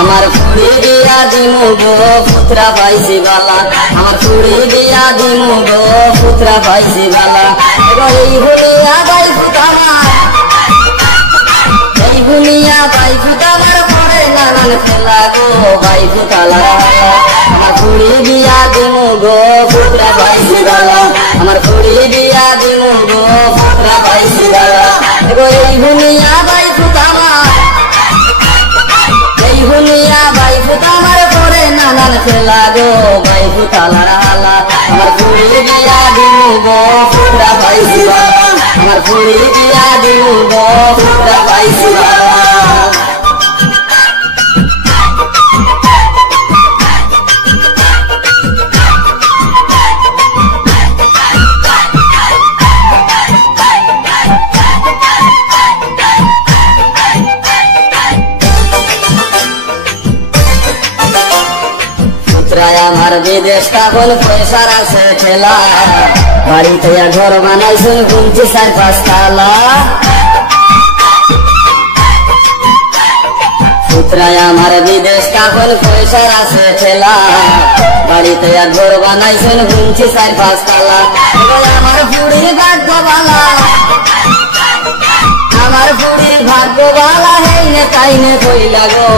আমার ফুড়ি দিয়া দিমু গো পুত্রা পাইছি বালা, আমার ফুড়ি দিয়া দিমু গো পুত্রা পাইছি বালা। এই বুনিয়া বাই ফুতামার, এই বুনিয়া বাই ফুতামার পরে নানান খেলা গো বাই ফুতালা। আমার ফুড়ি দিয়া দিমু গো পুত্রা পাইছি বালা, আমার ফুড়ি দিয়া দিমু গো পুত্রা পাইছি বালা। এই বুনিয়া বাই ফুতামার, এই বুনিয়া বাই ফুতামার পরে নানান খেলা গো বাই ফুতালার হালা। আমার ফুড়ি দিয়া দিমু গো পুত্রা পাইছি বালা, আমার ফুড়ি দিয়া দিমু গো পুত্রা পাইছি বালা। আমার বিদেশ তখন পয়সার আছে ঠেলা, বাড়িতে ঘর বানাইছেন গুনছি 4-5 তালা। পুত্রায় আমার বিদেশ তখন পয়সার আছে ঠেলা, বাড়িতে ঘর বানাইছেন গুনছি 4-5 তালা। আমার বুড়ির ভাগ্যবালা, আমার বুড়ির ভাগ্যবালা, হেইনে তাইনে কইলা গো।